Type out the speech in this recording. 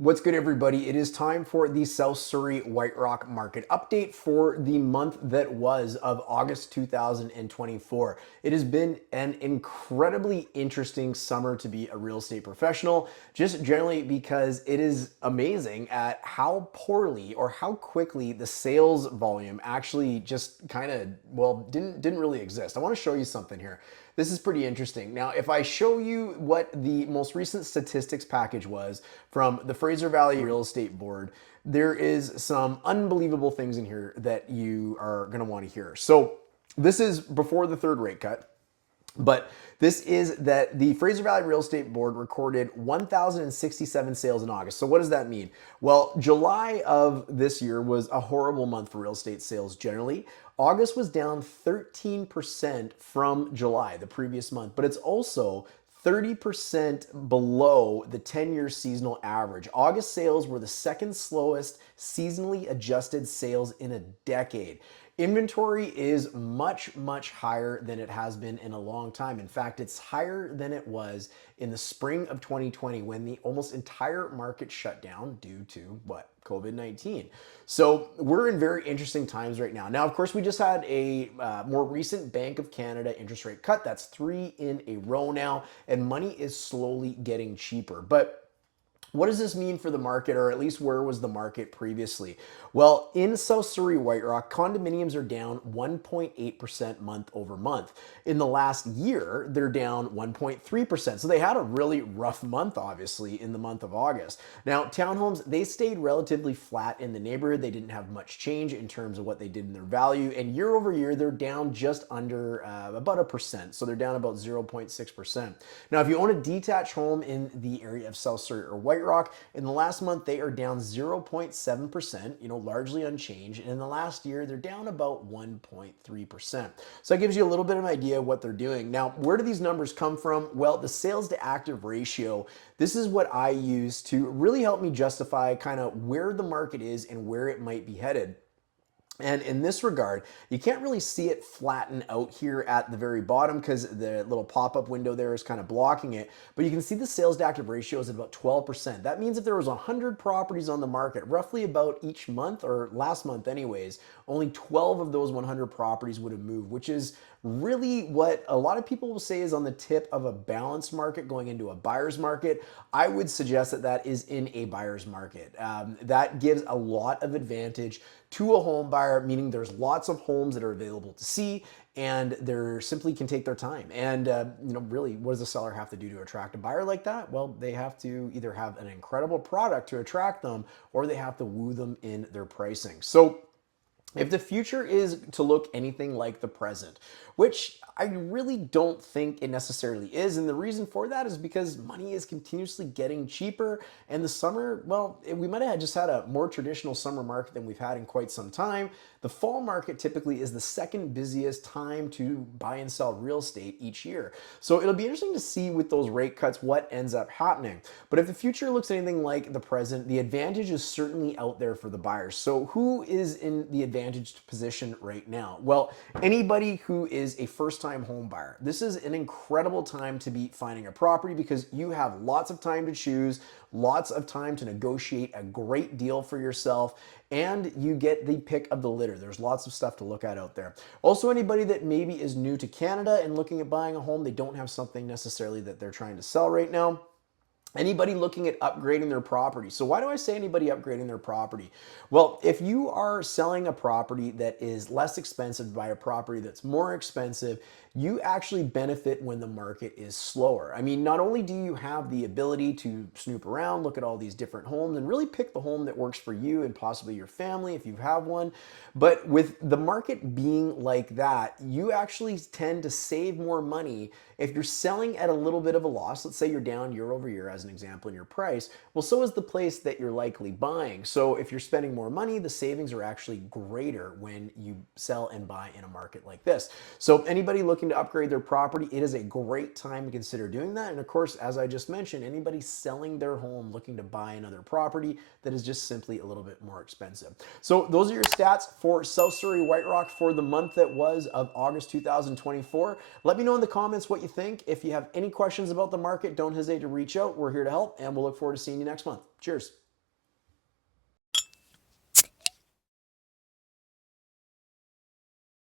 What's good, everybody? It is time for the South Surrey White Rock market update for the month that was of August 2024. It has been an incredibly interesting summer to be a real estate professional, just generally because it is amazing at how poorly or how quickly the sales volume actually just kind of, well, didn't really exist. I want to show you something here. This is pretty interesting. Now, if I show you what the most recent statistics package was from the Fraser Valley Real Estate Board, there is some unbelievable things in here that you are going to want to hear. So, this is before the third rate cut. But this is that the Fraser Valley Real Estate Board recorded 1,067 sales in August. So what does that mean? Well, July of this year was a horrible month for real estate sales generally. August was down 13% from July, the previous month, but it's also 30% below the 10-year seasonal average. August sales were the second slowest seasonally adjusted sales in a decade. Inventory is much, much higher than it has been in a long time. In fact, it's higher than it was in the spring of 2020 when the almost entire market shut down due to what? COVID-19. So we're in very interesting times right now. Now, of course, we just had a more recent Bank of Canada interest rate cut. That's 3 in a row now, and money is slowly getting cheaper. But what does this mean for the market, or at least where was the market previously? Well, in South Surrey White Rock, condominiums are down 1.8% month over month. In the last year, they're down 1.3%. So they had a really rough month, obviously, in the month of August. Now, townhomes, they stayed relatively flat in the neighborhood. They didn't have much change in terms of what they did in their value. And year over year, they're down just under about a percent. So they're down about 0.6%. Now, if you own a detached home in the area of South Surrey or White Rock, in the last month, they are down 0.7%, largely unchanged. And in the last year, they're down about 1.3%. So that gives you a little bit of an idea of what they're doing. Now, where do these numbers come from? Well, the sales to active ratio, this is what I use to really help me justify kind of where the market is and where it might be headed. And in this regard, you can't really see it flatten out here at the very bottom because the little pop-up window there is kind of blocking it. But you can see the sales to active ratio is at about 12%. That means if there was 100 properties on the market, roughly about each month, or last month anyways, only 12 of those 100 properties would have moved, which is really what a lot of people will say is on the tip of a balanced market going into a buyer's market. I would suggest that that is in a buyer's market. That gives a lot of advantage to a home buyer, meaning there's lots of homes that are available to see, and they simply can take their time. And really, what does the seller have to do to attract a buyer like that? Well, they have to either have an incredible product to attract them, or they have to woo them in their pricing. So if the future is to look anything like the present, which I really don't think it necessarily is, and the reason for that is because money is continuously getting cheaper, and the summer, well, we might have just had a more traditional summer market than we've had in quite some time. The fall market typically is the second busiest time to buy and sell real estate each year. So it'll be interesting to see with those rate cuts what ends up happening. But if the future looks anything like the present, the advantage is certainly out there for the buyers. So who is in the advantaged position right now? Well, anybody who is a first-time home buyer. This is an incredible time to be finding a property because you have lots of time to choose, lots of time to negotiate a great deal for yourself, and you get the pick of the litter. There's lots of stuff to look at out there. Also, anybody that maybe is new to Canada and looking at buying a home, they don't have something necessarily that they're trying to sell right now. Anybody looking at upgrading their property. So why do I say anybody upgrading their property? Well, if you are selling a property that is less expensive by a property that's more expensive, you actually benefit when the market is slower. I mean, not only do you have the ability to snoop around, look at all these different homes, and really pick the home that works for you and possibly your family if you have one, but with the market being like that, you actually tend to save more money if you're selling at a little bit of a loss. Let's say you're down year over year as an example in your price. Well, so is the place that you're likely buying. So if you're spending more money, the savings are actually greater when you sell and buy in a market like this. So anybody looking to upgrade their property, it is a great time to consider doing that. And of course, as I just mentioned, anybody selling their home looking to buy another property that is just simply a little bit more expensive. So those are your stats for South Surrey White Rock for the month that was of August 2024. Let me know in the comments what you think. If you have any questions about the market, don't hesitate to reach out. We're here to help, and we'll look forward to seeing you next month. Cheers.